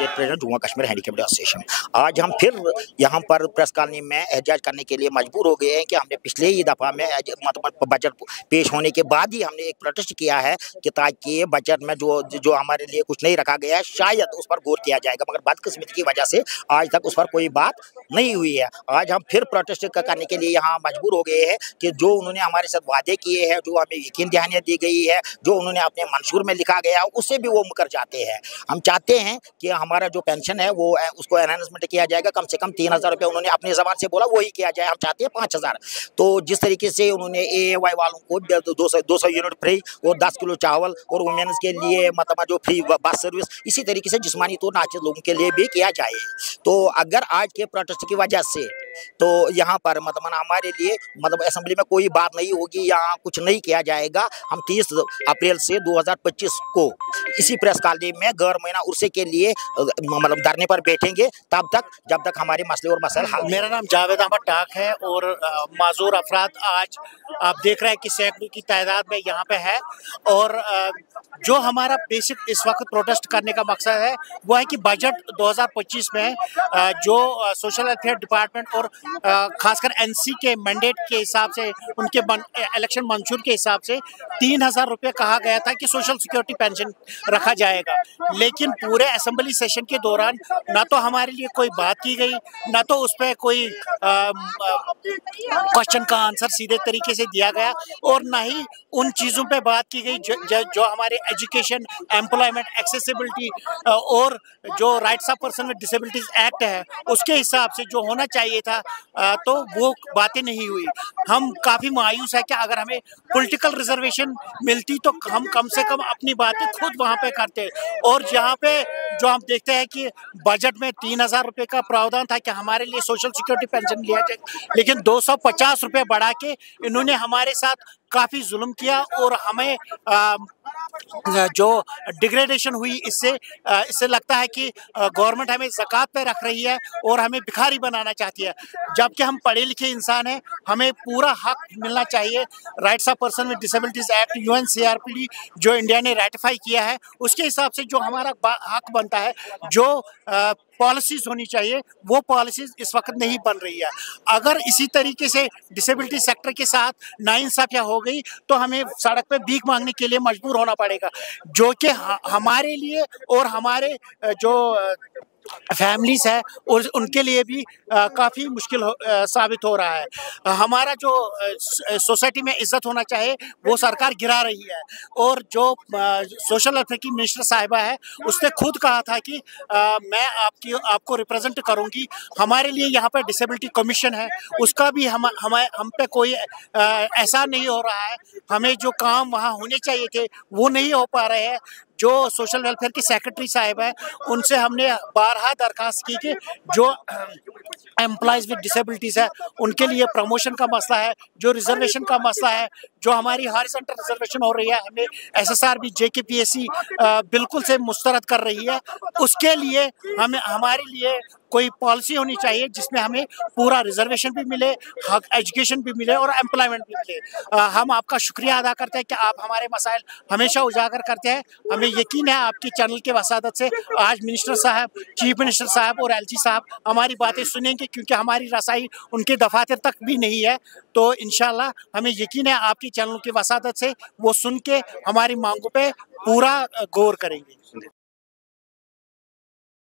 State president Jammu Kashmir handicapped association. आज हम फिर यहाँ पर प्रेस कॉलोनी में एहतजाज करने के लिए मजबूर हो गए हैं कि हमने पिछले ही दफ़ा में मतलब बजट पेश होने के बाद ही हमने एक प्रोटेस्ट किया है कि ताकि बजट में जो जो हमारे लिए कुछ नहीं रखा गया है शायद उस पर गौर किया जाएगा, मगर बदकिस्मती की वजह से आज तक उस पर कोई बात नहीं हुई है। आज हम फिर प्रोटेस्ट करने के लिए यहाँ मजबूर हो गए हैं कि जो उन्होंने हमारे साथ वादे किए हैं, जो हमें यकीन दहानियाँ दी गई है, जो उन्होंने अपने मंशूर में लिखा गया उससे भी वो मुकर जाते हैं। हम चाहते हैं कि हमारा जो पेंशन है वो उसको एनहांसमेंट किया जाएगा, कम से कम 3,000 रुपये उन्होंने अपनी ज़बान से बोला वही किया जाए, हम चाहते हैं 5,000। तो जिस तरीके से उन्होंने AAY वालों को 200 यूनिट फ्री और 10 किलो चावल और वुमेन्स के लिए मतलब जो फ्री बस सर्विस, इसी तरीके से जिस्मानी तौर नाचीज लोगों के लिए भी किया जाए। तो अगर आज के प्रोटेस्ट की वजह से तो यहाँ पर मतलब हमारे लिए मतलब असेंबली में कोई बात नहीं होगी, यहाँ कुछ नहीं किया जाएगा। हम 30 अप्रैल से 2025 को इसी प्रेस कॉलोनी में गैर महीना उर्से के लिए मतलब धरने पर बैठेंगे तब तक जब तक हमारे मसले और मसाइल हल। मेरा नाम जावेद अहमद टाक है और माजूर अफराद आज आप देख रहे हैं कि सैकड़ों की तादाद में यहाँ पे है। और जो हमारा बेसिक इस वक्त प्रोटेस्ट करने का मकसद है वो है कि बजट 2025 में जो सोशल वेलफेयर डिपार्टमेंट और खासकर NC के मैंडेट के हिसाब से उनके इलेक्शन मंशूर के हिसाब से 3,000 रुपये कहा गया था कि सोशल सिक्योरिटी पेंशन रखा जाएगा, लेकिन पूरे असेंबली सेशन के दौरान ना तो हमारे लिए कोई बात की गई, ना तो उस पर कोई क्वेश्चन का आंसर सीधे तरीके से दिया गया, और ना ही उन चीज़ों पे बात की गई जो हमारे एजुकेशन, एम्प्लॉयमेंट, एक्सेसिबिलिटी और जो rights of person with disabilities act है उसके हिसाब से जो होना चाहिए था, तो वो बातें नहीं हुई। हम काफ़ी मायूस है कि अगर हमें पॉलिटिकल रिजर्वेशन मिलती तो हम कम से कम अपनी बातें खुद वहाँ पे करते। और यहाँ पे जो हम देखते हैं कि बजट में 3,000 रुपये का प्रावधान था कि हमारे लिए सोशल सिक्योरिटी पेंशन लिया जाए, लेकिन 250 रुपये बढ़ा के इन्होंने हमारे साथ काफ़ी जुल्म किया और हमें जो डिग्रेडेशन हुई इससे लगता है कि गवर्नमेंट हमें ज़कात पे रख रही है और हमें भिखारी बनाना चाहती है, जबकि हम पढ़े लिखे इंसान हैं, हमें पूरा हक मिलना चाहिए। Rights of person with disabilities act UNCRPD जो इंडिया ने रेटिफाई किया है उसके हिसाब से जो हमारा हक बनता है, जो पॉलिसीज होनी चाहिए वो पॉलिसीज इस वक्त नहीं बन रही है। अगर इसी तरीके से डिसेबिलिटी सेक्टर के साथ नाइंसाफिया हो गई तो हमें सड़क पे भीख मांगने के लिए मजबूर होना पड़ेगा, जो कि हमारे लिए और हमारे जो फैमिलीज है और उनके लिए भी काफ़ी मुश्किल साबित हो रहा है। हमारा जो सोसाइटी में इज्जत होना चाहिए वो सरकार गिरा रही है। और जो सोशल वेलफेयर की मिनिस्टर साहिबा है उसने खुद कहा था कि मैं आपको रिप्रेजेंट करूंगी। हमारे लिए यहाँ पर डिसेबिलिटी कमीशन है, उसका भी हम पे कोई एहसान नहीं हो रहा है। हमें जो काम वहाँ होने चाहिए थे वो नहीं हो पा रहे हैं। जो सोशल वेलफेयर की सेक्रेटरी साहिब है उनसे हमने बारहा दरखास्त की कि जो एम्प्लॉयज़ विद डिसेबिलिटीज़ है उनके लिए प्रमोशन का मसला है, जो रिजर्वेशन का मसला है, जो हमारी हॉरिजॉन्टल रिजर्वेशन हो रही है, हमें SSRB JKPSC बिल्कुल से मुस्तरद कर रही है, उसके लिए हमारे लिए कोई पॉलिसी होनी चाहिए जिसमें हमें पूरा रिजर्वेशन भी मिले, एजुकेशन भी मिले और एम्प्लॉयमेंट भी मिले। हम आपका शुक्रिया अदा करते हैं कि आप हमारे मसाइल हमेशा उजागर करते हैं। हमें यकीन है आपकी चैनल के वसादत से आज मिनिस्टर साहब, चीफ मिनिस्टर साहब और LG साहब हमारी बातें सुनेंगे, क्योंकि हमारी रसाई उनके दफातर तक भी नहीं है। तो इंशाल्लाह हमें यकीन है आपकी चैनल की वसादत से वो सुन के हमारी मांगों पे पूरा गौर करेंगे।